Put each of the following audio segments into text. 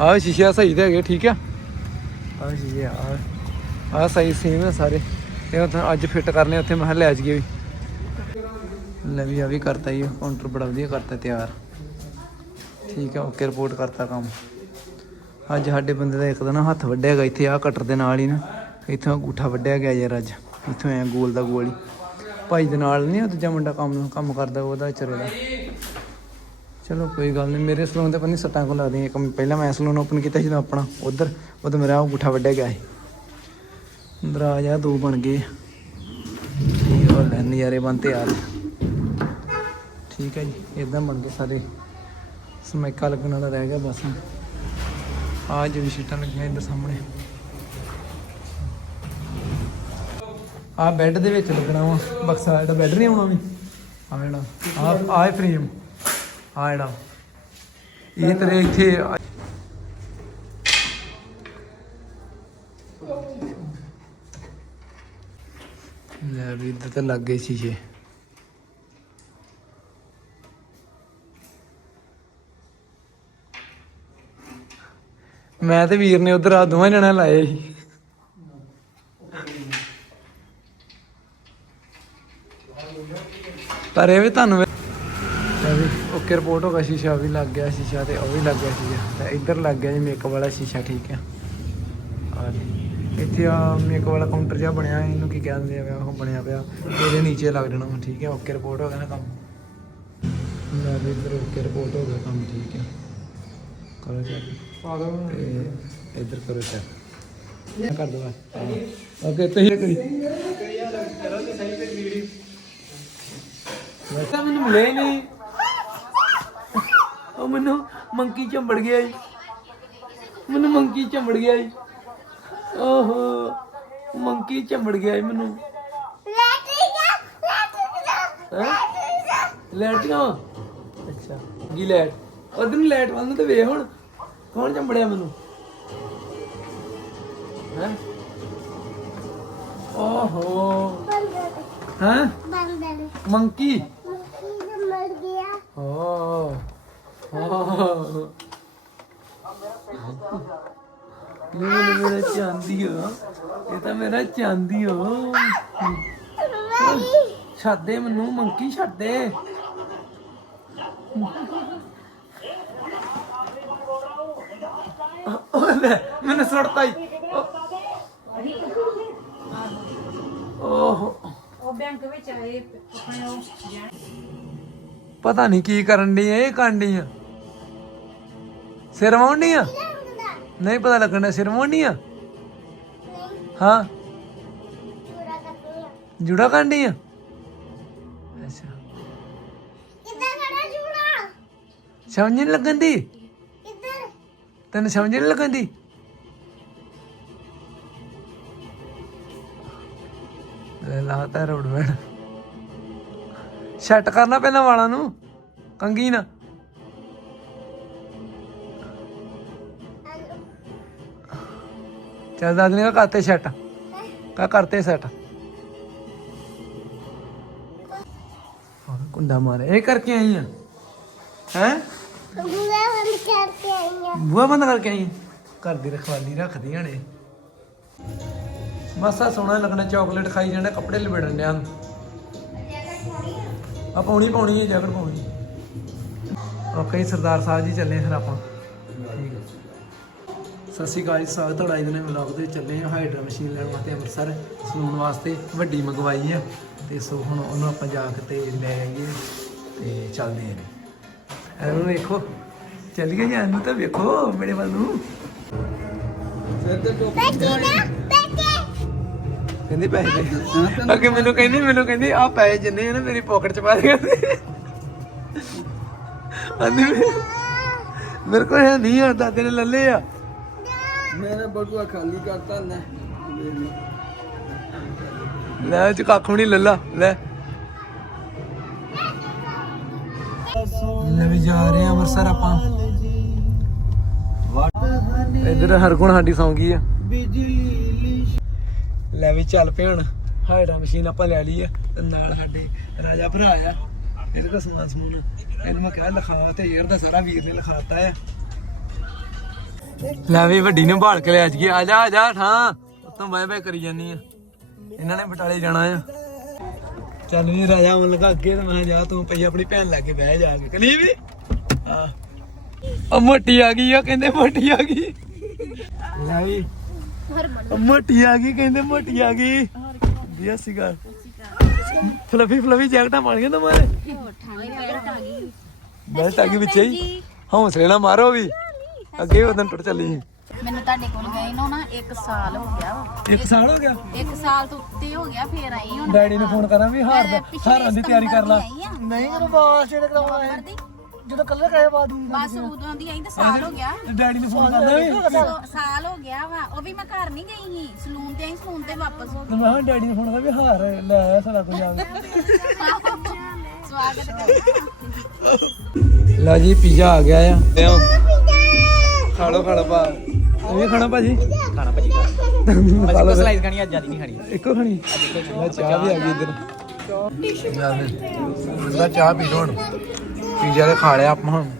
ਆਹ ਸ਼ੀਸ਼ੇ ਸਹੀ ਤੇ ਹੈਗੇ ਠੀਕ ਆ? ਆਹ ਸ਼ੀਸ਼ੇ ਆ ਆਹ ਸਹੀ ਸੇਮ ਆ ਸਾਰੇ। ਇਹ ਉੱਥੇ ਅੱਜ ਫਿੱਟ ਕਰਨੇ ਉੱਥੇ ਮੈਂ ਲੈ ਜਾਈਏ ਵੀ। ਲੈ ਵੀ ਆ ਵੀ ਕਰਤਾ ਹੀ ਕਾਊਂਟਰ ਬੜਾ ਵਧੀਆ ਕਰਤਾ ਤਿਆਰ। ਠੀਕ ਆ ਓਕੇ ਰਿਪੋਰਟ ਕਰਤਾ ਕੰਮ। ਅੱਜ ਸਾਡੇ ਬੰਦੇ ਦਾ ਇੱਕ ਦਿਨ ਹੱਥ ਵੱਢਿਆ ਗਿਆ ਇੱਥੇ ਆ ਕਟਰ ਦੇ ਨਾਲ ਹੀ ਨਾ। ਇੱਥੋਂ ਅੰਗੂਠਾ ਵੱਢਿਆ ਗਿਆ ਯਾਰ ਅੱਜ। ਇੱਥੋਂ ਐ ਗੋਲ ਦਾ ਗੋਲ ਹੀ। ਭਾਈ ਦੇ ਨਾਲ ਨਹੀਂ ਉਹ ਦੂਜਾ ਮੁੰਡਾ ਕੰਮ ਕੰਮ ਕਰਦਾ ਉਹਦਾ ਚਰੇ ਦਾ। ਚਲੋ ਕੋਈ ਗੱਲ ਨਹੀਂ ਮੇਰੇ ਸਲੂਨ ਤੇ ਪੰਨੀ ਸੱਟਾਂ ਕੋ ਲੱਗਦੀਆਂ। ਇੱਕ ਪਹਿਲਾਂ ਮੈਂ ਸਲੂਨ ਓਪਨ ਕੀਤਾ ਸੀ ਆਪਣਾ, ਉਧਰ ਉਦੋਂ ਮੇਰਾ ਗੁੱਠਾ ਵੱਢਿਆ ਗਿਆ ਸੀ। ਅੰਦਰ ਆ ਦੋ ਬਣ ਗਏ। ਠੀਕ ਹੋ ਲੈ ਨਜ਼ਾਰੇ ਬਣ ਤੇ ਠੀਕ ਹੈ ਜੀ ਇਦਾਂ ਬਣ ਗਏ ਸਾਰੇ। ਸਮੈਕਾ ਲੱਗਣ ਵਾਲਾ ਰਹਿ ਗਿਆ ਬਸ ਆ ਜਿਹੜੀ ਸ਼ੀਟਾਂ ਲੱਗੀਆਂ ਇੱਧਰ ਸਾਹਮਣੇ। ਆ ਬੈੱਡ ਦੇ ਵਿੱਚ ਲੱਗਣਾ ਵਾ। ਬਕਸਾ ਜਿਹੜਾ ਬੈੱਡ ਨਹੀਂ ਆਉਣਾ ਵੀ। ਆ ਜਿਹੜਾ ਆ ਆ ਫਰੇਮ ਆ ਜਿਹੜਾ। ਇਹ ਤੇਰੇ ਇੱਥੇ ਲੈ ਵੀ ਇੱਧਰ ਤੇ ਲੱਗ ਗਏ ਸ਼ੀਸ਼ੇ। ਮੈਂ ਤੇ ਵੀਰ ਨੇ ਉਧਰ ਆ ਦੋਵਾਂ ਜਣਿਆਂ ਲਾਏ ਸੀ। ਪਰ ਇਹ ਵੀ ਤੁਹਾਨੂੰ ਓਕੇ ਰਿਪੋਰਟ ਹੋ ਗਿਆ ਸ਼ੀਸ਼ਾ ਵੀ ਲੱਗ ਗਿਆ ਸ਼ੀਸ਼ਾ ਤੇ ਉਹ ਵੀ ਲੱਗ ਗਿਆ ਸ਼ੀਸ਼ਾ ਤੇ ਇੱਧਰ ਲੱਗ ਗਿਆ ਜੀ ਮੇਕਅਪ ਵਾਲਾ ਸ਼ੀਸ਼ਾ ਠੀਕ ਆ ਆ। ਇੱਥੇ ਆ ਮੇਕਅਪ ਵਾਲਾ ਕਾਊਂਟਰ ਜਿਹਾ ਬਣਿਆ ਇਹਨੂੰ ਕੀ ਕਹਿੰਦੇ ਆ ਉਹ ਬਣਿਆ ਪਿਆ। ਇਹਦੇ ਨੀਚੇ ਲੱਗ ਜਾਣਾ ਠੀਕ ਹੈ ਓਕੇ ਰਿਪੋਰਟ ਹੋ ਗਿਆ ਨਾ ਕੰਮ। ਲੈ ਵੀ ਇੱਧਰ ਓਕੇ ਰਿਪੋਰਟ ਹੋ ਗਿਆ ਕੰਮ ਠੀਕ ਹੈ। ਕਰੋ ਚੈੱਕ ਦੋ ਤੇ ਇੱਧਰ ਕਰੋ ਚੈੱਕ ਕਰ ਦੋ ਓਕੇ ਤੁਸੀਂ ਕਰੀ ਵੈਸਾ ਮੈਨੂੰ ਮਿਲੇ ਨਹੀਂ। ਉਹ ਮੈਨੂੰ ਮੰਕੀ ਚੰਬੜ ਗਿਆ ਜੀ। ਮੈਨੂੰ ਮੰਕੀ ਚੰਬੜ ਗਿਆ ਜੀ। ਓਹੋ ਮੰਕੀ ਚੰਬੜ ਗਿਆ ਜੀ ਮੈਨੂੰ? ਲੈਟੀਆਂ? ਅੱਛਾ ਕੀ ਲੈਟ। ਉਧਰ ਨੂੰ ਲੈਟ ਵੱਲ ਨੂੰ ਤੇ ਵੇਖ ਹੁਣ। ਕੌਣ ਚੰਬੜਿਆ ਮੈਨੂੰ? ਹੈ? ਓਹੋ। ਹਾਂ? ਮੰਕੀ? ਓ ਓ ਇਹ ਮੇਰਾ ਚਾਂਦੀ ਹੋ ਇਹ ਤਾਂ ਮੇਰਾ ਚਾਂਦੀ ਹੋ ਛੱਡ ਦੇ ਮੈਨੂੰ ਮੰਕੀ ਛੱਡ ਦੇ ਮੈਨੂੰ ਸੁੱਟਤਾ ਹੀ ਓਹ ਉਹ ਬੈਂਕ ਵਿੱਚ ਆਏ ਆਪਣੇ ਉਹ ਪਤਾ ਨਹੀਂ ਕੀ ਕਰਨ ਦੀ ਇਹ ਕਰਨ ਦੀ ਆ। ਸਿਰ ਵਾਉਣੀ ਆ? ਨਹੀਂ ਪਤਾ ਲੱਗਣਾ ਸਿਰ ਵਾਉਣੀ ਆ? ਹਾਂ। ਜੁੜਾ ਕਰਨ ਦੀ ਆ? ਅੱਛਾ। ਸਮਝ ਨਹੀਂ ਲੱਗਣ ਦੀ ਤੈਨੂੰ ਸਮਝ ਨਹੀਂ ਲੱਗਣ ਦੀ ਲੈ ਲਾਤਾ ਰੋਡ ਬੈਣ ਸੈੱਟ ਕਰਨਾ ਪਹਿਲਾਂ ਵਾਲਾਂ ਨੂੰ। ਕੰਗੀ ਨਾ। ਚੱਲ ਦਾਦੀ ਨੇ ਕਰਤੇ ਸੈੱਟ। ਕਾ ਕਰਤੇ ਸੈੱਟ। ਕੁੰਡਾ ਮਾਰੇ ਇਹ ਕਰਕੇ ਆਈ ਆ। ਹੈ? ਬੂਆ ਬੰਦ ਕਰਕੇ ਆਈ ਆਂ? ਘਰ ਦੀ ਰਖਵਾਲੀ ਰੱਖਦੀਆਂ ਨੇ ਮਸਾ ਸੋਹਣਾ ਲੱਗਣਾ, ਚਾਕਲੇਟ ਖਾਈ ਜਾਣਾ, ਕੱਪੜੇ ਲਪੇੜਨ ਡਿਆ। ਆ ਪਾਉਣੀ ਪਾਉਣੀ ਹੈ ਜੈਕਟ ਪਾਉਣੀ ਓਕੇ ਜੀ, ਸਰਦਾਰ ਸਾਹਿਬ ਜੀ ਚੱਲੇ ਫਿਰ ਆਪਾਂ। ਸਤਿ ਸ਼੍ਰੀ ਅਕਾਲ ਜੀ ਸਵਾਗਤ ਤੁਹਾਡਾ ਅੱਜ ਦੇ ਵਲੌਗ ਦੇ ਵਿੱਚ ਚੱਲੇ ਹਾਂ ਹਾਈਡਰਾ ਮਸ਼ੀਨ ਲੈਣ ਵਾਸਤੇ ਅੰਮ੍ਰਿਤਸਰ। ਸਲੂਨ ਵਾਸਤੇ ਵੱਡੀ ਮੰਗਵਾਈ ਹੈ ਤੇ ਸੋ ਹੁਣ ਉਹਨੂੰ ਆਪਾਂ ਜਾ ਕੇ ਤੇ ਲੈ ਆਈਏ ਤੇ ਚੱਲਦੇ ਹਾਂ। ਇਹਨੂੰ ਵੇਖੋ। ਚੱਲੀਏ ਜਾਨ ਨੂੰ ਤਾਂ ਵੇਖੋ ਮੇਰੇ ਵੱਲ ਨੂੰ। ਕਹਿੰਦੀ ਪੈਸੇ ਦੇ। ਅੱਗੇ ਮੈਨੂੰ ਕਹਿੰਦੀ ਮੈਨੂੰ ਕਹਿੰਦੀ ਆ ਪੈਸੇ ਜਿੰਨੇ ਆ ਮੇਰੀ ਪਾਕਟ ਚ ਪਾ ਦੇ। ਅੰਦੀ ਮੇਰੇ ਕੋਲ ਹੈ ਨਹੀਂ ਆ ਦਾਦੇ ਲੱਲੇ ਆ। ਮੇਰਾ ਬਟੂਆ ਖਾਲੀ ਕਰਤਾ ਲੈ। ਲੈ ਚ ਕੱਖ ਨਹੀਂ ਲੱਲਾ ਲੈ। ਲੈ ਵੀ ਜਾ ਰਹੇ ਆ ਅੰਮ੍ਰਿਤਸਰ ਆਪਾਂ। ਇਧਰ ਹਰ ਕੋਣ ਹਾਂਡੀ ਸੌਂਗੀ ਆ। ਲੈ ਵੀ ਚੱਲ ਪਏ ਹੁਣ ਮਸ਼ੀਨ ਆਪਾਂ ਲੈ ਲਈ ਆ ਤੇ ਨਾਲ ਸਾਡੇ ਰਾਜਾ ਭਰਾ ਆ, ਇਹਦੇ ਕੋਲ ਸਮਾਨ ਸਮੂਨ। ਇਹਨੂੰ ਮੈਂ ਕਿਹਾ ਲਿਖਾ ਤੇ ਯਾਰ ਦਾ ਸਾਰਾ ਵੀਰ ਨੇ ਲਿਖਾਤਾ ਆ। ਲੈ ਵੀ ਵੱਡੀ ਨੂੰ ਭਾਲ ਕੇ ਲੈ ਅੱਜ ਆ ਜਾ ਆ ਜਾ, ਠਾਂ। ਉਤੋਂ ਬਾਏ ਬਾਏ ਕਰੀ ਜਾਨੀ ਆ। ਇਹਨਾਂ ਨੇ ਬਟਾਲੇ ਜਾਣਾ ਆ। ਚੱਲ ਵੀ ਰਾਜਾ ਮਨ ਲਗਾ ਅੱਗੇ ਤੇ ਮੈਂ ਕਿਹਾ ਜਾ, ਤੂੰ ਪਈ ਆਪਣੀ ਭੈਣ ਲਾਗੇ ਬਹਿ ਜਾ ਕੇ। ਕਲੀ ਵੀ? ਆ ਮੋਟੀ ਆ ਗਈ ਆ, ਕਹਿੰਦੇ ਮੋਟੀ ਆ ਗਈ। ਲੈ ਵੀ ਮੋਟੀ ਆ ਗਈ ਕਹਿੰਦੇ ਮੋਟੀ ਆ ਗਈ। ਵਧੀਆ ਸੀਗਾ ਫਲਫੀ ਫਲਫੀ ਜੈਕਟਾਂ ਬਣ ਗਈਆਂ ਤੁਹਾਰੇ ਬੈਲਟ ਆ ਗਈ। ਵਿੱਚ ਹੀ। ਹੌਸਲੇ ਨਾਲ ਮਾਰੋ ਵੀ। ਅੱਗੇ ਉਦੋਂ ਟੁੱਟ ਚੱਲੀ ਸੀ। ਮੈਨੂੰ ਤੁਹਾਡੇ ਕੋਲ ਗਈ ਨੂੰ ਨਾ 1 ਸਾਲ ਹੋ ਗਿਆ। ਵਾ ਇੱਕ ਸਾਲ ਹੋ ਗਿਆ? 1 ਸਾਲ ਤੋਂ ਉੱਤੇ ਹੋ ਗਿਆ ਫੇਰ ਆਈ ਹੁਣ। ਡੈਡੀ ਨੂੰ ਫੋਨ ਕਰਾਂ ਵੀ ਹਾਰ ਦਾ ਹਾਰਾਂ ਦੀ ਤਿਆਰੀ ਕਰ ਲਾ। ਨਹੀਂ ਬਾਸ ਜਿਹੜੇ ਕਰਾਉਣਾ ਜਦੋਂ ਕੱਲੇ ਕਹੇ ਬਾਅਦ ਬਸ ਉਦੋਂ ਦੀ ਆਈ ਤਾਂ ਸਾਲ ਹੋ ਗਿਆ। ਡੈਡੀ ਨੂੰ ਫੋਨ ਕਰਦਾ ਵੀ ਸੋ- ਸਾਲ ਹੋ ਗਿਆ ਵਾ। ਉਹ ਵੀ ਮੈਂ ਘਰ ਨਹੀਂ ਗਈ ਸੀ। ਸਲੂਨ ਤੇ ਆਈ ਸਲੂਨ ਤੇ ਵਾਪਸ ਹੋ ਤੇ ਮੈਂ ਕਿਹਾ ਡੈਡੀ ਨੂੰ ਫੋਨ ਕਰਦਾ ਵੀ ਹਾਰ ਲੈ ਆਇਆ ਸਾਰਾ ਕੁਝ ਆ। ਸਵਾਗਤ ਕਰ ਲਓ ਜੀ ਪੀਜ਼ਾ ਆ ਗਿਆ ਆ। ਲਿਆਓ ਖਾ ਲਓ ਖਾ ਲਓ ਭਾ ਇਹ ਖਾਣਾ ਭਾਜੀ? ਖਾਣਾ ਭਾਜੀ। ਖਾ ਲਓ। ਸਲਾਈਸ ਖਾਣੀ ਅੱਜ ਜਿਆਦੀ ਨਹੀਂ ਖਾਣੀ। ਇੱਕੋ ਖਾਣੀ? ਮੈਂ ਚਾਹ ਵੀ ਆ ਗਈ ਇੱਧਰ। ਯਾਰ ਮੈਂ ਚਾਹ ਪੀ ਲਓ ਹੁਣ। ਪੀਜ਼ਾ ਤੇ ਖਾ ਲਿਆ ਆਪਾਂ ਹੁਣ।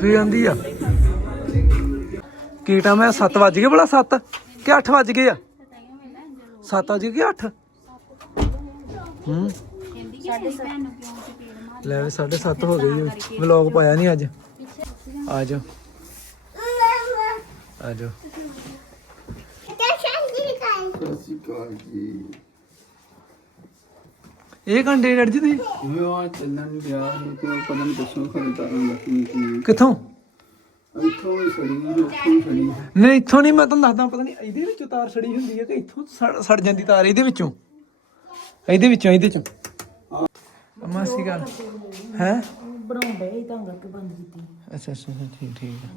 ਕੀ ਆਂਦੀ ਆ? ਕੀ ਟਾਈਮ ਹੈ 7 ਵੱਜ ਗਏ ਬੜਾ 7 ਕਿ 8 ਵੱਜ ਗਏ ਆ? 7 ਵੱਜ ਗਏ 8 ਹੂੰ। ਲੈ 7:30 ਹੋ ਗਈ ਵਲੌਗ ਪਾਇਆ ਨਹੀਂ ਅੱਜ। ਆ ਜਾਓ। ਆ ਜਾਓ। ਸਤਿ ਸ਼੍ਰੀ ਅਕਾਲ ਜੀ। ਇਹ ਘੰਟੇ ਡੜ ਜੀ ਤੁਸੀਂ? ਮੈਂ ਆ ਚੱਲਣ ਗਿਆ ਸੀ ਤੇ ਉਹ ਪਤਾ ਨਹੀਂ ਦੱਸੋ ਖਰੀਦਾਰਾਂ ਲੱਗੀ ਕੀ ਕਿੱਥੋਂ? ਇੱਥੋਂ ਸੜੀ ਉੱਥੋਂ ਸੜੀ ਨਹੀਂ ਇੱਥੋਂ ਨਹੀਂ ਮੈਂ ਤੁਹਾਨੂੰ ਦੱਸਦਾ ਪਤਾ ਨਹੀਂ ਇਹਦੇ ਵਿੱਚੋਂ ਤਾਰ ਸੜੀ ਹੁੰਦੀ ਹੈ ਕਿ ਇੱਥੋਂ ਸੜ ਜਾਂਦੀ ਤਾਰ ਇਹਦੇ ਵਿੱਚੋਂ? ਇਹਦੇ ਵਿੱਚੋਂ ਇਹਦੇ ਚੋਂ ਅਮਾ ਸੀ ਗੱਲ ਹੈ? ਬਣਾਉਂਦੇ ਹੀ ਤਾਂ ਕਰਕੇ ਬੰਦ ਕੀਤੀ। ਅੱਛਾ ਅੱਛਾ ਠੀਕ ਠੀਕ ਹੈ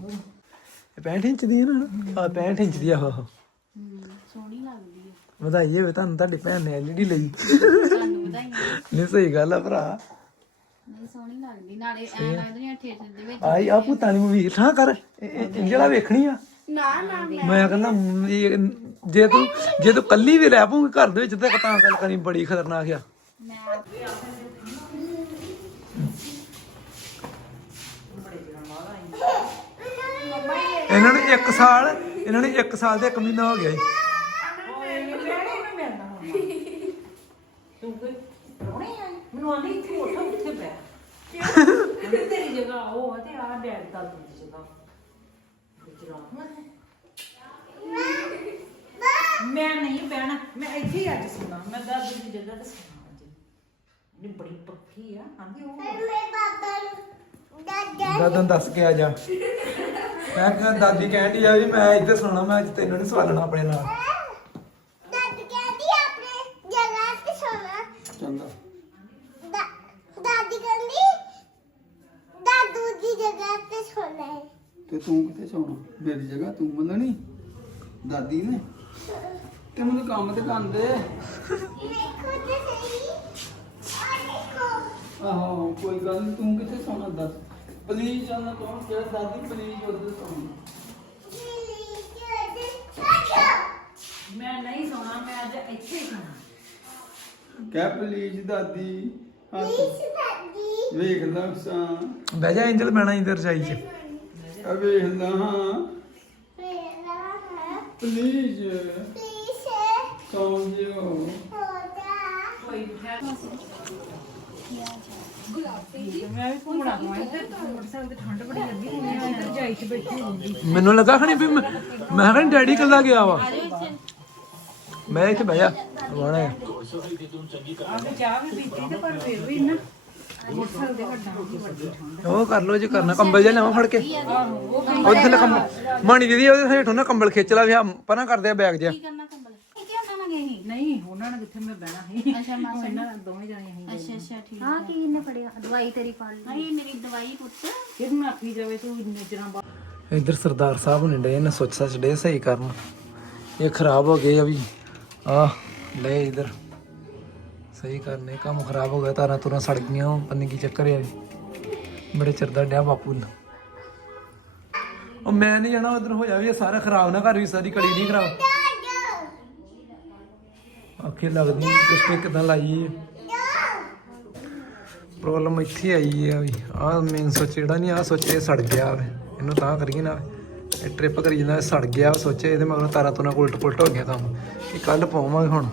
ਇਹ 65 ਇੰਚ ਦੀ ਹੈ ਨਾ ਆ 65 ਇੰਚ ਦੀ ਆ ਉਹ ਸੋਹਣੀ ਲੱਗਦੀ ਹੈ। ਵਧਾਈ ਹੋਵੇ ਤੁਹਾਨੂੰ ਤੁਹਾਡੀ ਭੈਣ ਨੇ ਐਲਈਡੀ ਲਈ। ਵਧਾਈਆਂ ਨਹੀਂ ਸਹੀ ਗੱਲ ਆ ਭਰਾ। ਨਹੀਂ ਸੋਹਣੀ ਲੱਗਦੀ। ਨਾਲੇ ਐ ਲੱਗਦੀ ਨਹੀਂ ਥੀਏਟਰ ਦੇ ਵਿੱਚ ਆਈ ਆ ਭੂਤਾਂ ਦੀ ਮੂਵੀ ਠਾਂ ਕਰ। ਇਹ- ਇਹ ਇਹ ਜਿਹੜਾ ਵੇਖਣੀ ਆ। ਨਾ ਨਾ ਮੈਂ ਕਹਿੰਦਾ ਮ, ਇਹ ਜੇ ਤੂੰ ਜੇ ਤੂੰ ਕੱਲੀ ਵੀ ਰਹਿ ਪਊਗੀ ਘਰ ਦੇ ਵਿੱਚ ਤੇ ਤਾਂ ਗੱਲ ਕਰੀ ਬੜੀ ਖਤਰਨਾਕ ਆ। ਮੈਂ ਇਹਨਾਂ ਨੂੰ 1 ਸਾਲ ਇਹਨਾਂ ਨੂੰ 1 ਸਾਲ ਤੇ 1 ਮਹੀਨਾ ਹੋ ਗਿਆ ਜੀ। ਮੈਨੂੰ ਆਂਦੀ ਇੱਥੇ ਉੱਠ ਕਿੱਥੇ ਪਿਆ ਕਹਿੰਦੀ ਤੇਰੀ ਜਗ੍ਹਾ ਉਹ ਆ ਤੇ ਆ ਡੈਡ ਦਾ ਦੀ ਜਗ੍ਹਾ ਗੁਜਰਾਤ ਮੈਂ। ਨਹੀਂ ਬਹਿਣਾ, ਮੈਂ ਇੱਥੇ ਹੀ ਅੱਜ ਸੁਣਾ। ਮੈਂ ਦਾਦੀ ਦੀ ਜਗ੍ਹਾ ਤੇ ਸੁਣਾ ਅੱਜ। ਇਹ ਬੜੀ ਪੱਕੀ ਆ ਆਂਦੀ ਉਹ ਦਾਦਾ ਨੂੰ ਦੱਸ ਕੇ ਆ ਜਾ। ਮੈਂ ਕਿਹਾ ਦਾਦੀ ਕਹਿੰਦੀ ਆ ਵੀ ਮੈਂ ਇੱਥੇ ਸੁਣਾ, ਮੈਂ ਅੱਜ ਤੈਨੂੰ ਨਹੀਂ ਸਵਾਲਣਾ ਆਪਣੇ ਨਾਲ ਚੰਗਾ ਦਾਦੀ ਕਹਿੰਦੀ ਦਾਦੂ ਦੀ ਜਗ੍ਹਾ ਤੇ ਸੋਣਾ ਹੈ ਤੇ ਕਿੱਥੇ ਸੌਣਾ? ਮੇਰੀ ਜਗ੍ਹਾ ਤੂੰ ਮੰਨਣੀ? ਦਾਦੀ ਨੇ? ਤੇ ਮੈਨੂੰ ਕੰਮ ਤੇ ਕਰਨ ਦੇ। ਦੇਖੋ ਤੇ ਸਹੀ ਆ ਦੇਖੋ ਆਹੋ ਕੋਈ ਗੱਲ ਨਹੀਂ ਤੂੰ ਕਿੱਥੇ ਸੌਣਾ ਦੱਸ? ਪਲੀਜ਼ ਜਾਨਾ ਕੌਣ ਕਿਹਾ? ਦਾਦੀ ਪਲੀਜ਼ ਉੱਧਰ ਸੌਣਾ। ਮੈਂ ਨਹੀਂ ਸੋਣਾ ਮੈਂ ਅੱਜ ਇੱਥੇ ਹੀ ਖਾਣਾ ਕਹਿ ਪਲੀਜ਼ ਦਾਦੀ ਹੱਥ। ਵੇਖ ਲਾ ਸਾਂ। ਬਹਿ ਜਾ ਐਂਜਲ ਬਹਿਣਾ ਇੰਦਰ ਰਜਾਈ 'ਚ। ਆ ਵੇਖ ਲਾ ਹਾਂ। ਮੇਰਾ ਹੈ। ਪਲੀਜ਼ ਪੀਸੇ ਸੌਂ ਜਿਓ। ਹੋਦਾ ਮੈਂ ਵੀ ਘੁੰਮਣਾ ਮੈਂ ਤੇ ਮੋਟਰਸਾਈਕਲ ਤੇ ਠੰਡ ਬੜੀ ਲੱਗੀ ਮੈਂ ਇੱਧਰ ਜਾਈ ਚ ਬੈਠੀ ਹੁੰਦੀ ਮੈਨੂੰ ਲੱਗਾ ਖਣੀ ਵੀ ਮੈਂ ਮੈਂ ਕਿਹਾ ਡੈਡੀ ਕੱਲਾ ਗਿਆ ਵਾ। ਮੈਂ ਇੱਥੇ ਬਹਿ ਜਾ। ਵਾਣਾ ਆ ਕੇ ਚਾਹ ਵੀ ਪੀਤੀ ਤੇ ਪਰ ਫਿਰ ਵੀ ਨਾ। ਉਹ ਕਰ ਲੋ ਜੇ ਕਰਨਾ ਕੰਬਲ ਜਿਹਾ ਲੈਵਾਂ ਫੜ ਕੇ। ਉਹਦੇ ਥੱਲੇ ਕੰਬਲ ਮਾਣੀ ਦੀਦੀ ਉਹਦੇ ਹੇਠੋਂ ਨਾ ਕੰਬਲ ਖਿੱਚ ਲਾ ਵੀ ਆ ਪਰਾਂ ਕਰਦੇ ਆ ਬੈਗ ਜਿਹਾ। ਕੀ ਕਰਨਾ ਕੰਬਲ? ਇਹ ਕਿ ਉਹਨਾਂ ਨਾਲ ਗਏ ਸੀ? ਨਹੀਂ ਉਹਨਾਂ ਨੇ ਕਿੱਥੇ ਮੈਂ ਬਹਿਣਾ ਸੀ। ਅੱਛਾ ਮਾਸਾ ਇਹਨਾਂ ਨਾਲ ਦੋਵੇਂ ਜਾਣੀਆਂ ਸੀ ਅੱਛਾ ਅੱਛਾ ਠੀਕ ਹਾਂ ਕੀ ਇਹਨੇ ਫੜਿਆ? ਦਵਾਈ ਤੇਰੀ ਫੜ ਲਈ। ਨਹੀਂ ਮੇਰੀ ਦਵਾਈ ਪੁੱਤ। ਫਿਰ ਨਾ ਆਖੀ ਜਾਵੇ ਤੂੰ ਇੰਨੇ ਚਿਰਾਂ ਬਾਅਦ। ਇੱਧਰ ਸਰਦਾਰ ਸਾਹਿਬ ਨੇ ਡੇ ਨੇ ਸੋਚ ਸੱਚ ਡੇ ਸਹੀ ਕਰਨ। ਇਹ ਖਰਾਬ ਹੋ ਗਏ ਆ ਵੀ। ਆ ਲੈ ਇੱਧਰ। ਸਹੀ ਕਰਨੇ, ਕੰਮ ਖਰਾਬ ਹੋ ਗਿਆ, ਤਾਰਾਂ ਤੁਰਾਂ ਸੜ ਗਈਆਂ ਪੰਨੇ ਕੀ ਚੱਕਰ ਹੈ ਵੀ ਬੜੇ ਚਿਰ ਦਾ ਡਿਆ ਬਾਪੂ ਨੂੰ। ਉਹ ਮੈਂ ਨਹੀਂ ਜਾਣਾ, ਉਧਰ ਹੋ ਜਾਵੇ ਸਾਰਾ ਖਰਾਬ ਨਾ ਘਰ ਵੀ, ਸਾਰੀ ਕੜੀ ਨਹੀਂ ਖਰਾਬ। ਆਖੇ ਲੱਗਦੀ ਕਿਸਤੇ ਕਿਦਾਂ ਲਾਈ ਪ੍ਰੋਬਲਮ ਇੱਥੇ ਆਈ ਆ ਵੀ, ਆਹ ਮੇਨ ਸੁੱਚ ਜਿਹੜਾ ਨਹੀਂ ਆਹ ਸੁੱਚ ਸੜ ਗਿਆ ਇਹਨੂੰ ਤਾਂ ਕਰੀਏ ਨਾ ਇਹ ਟ੍ਰਿਪ ਕਰੀ ਜਾਂਦਾ ਸੜ ਗਿਆ ਸੁੱਚ ਇਹਦੇ ਮਗਰ ਤਾਰਾ ਤੋਂ ਨਾ ਉਲਟ ਪੁਲਟ ਹੋ ਗਿਆ ਕੰਮ। ਇਹ ਕੱਲ ਪਾਵਾਂਗੇ ਹੁਣ।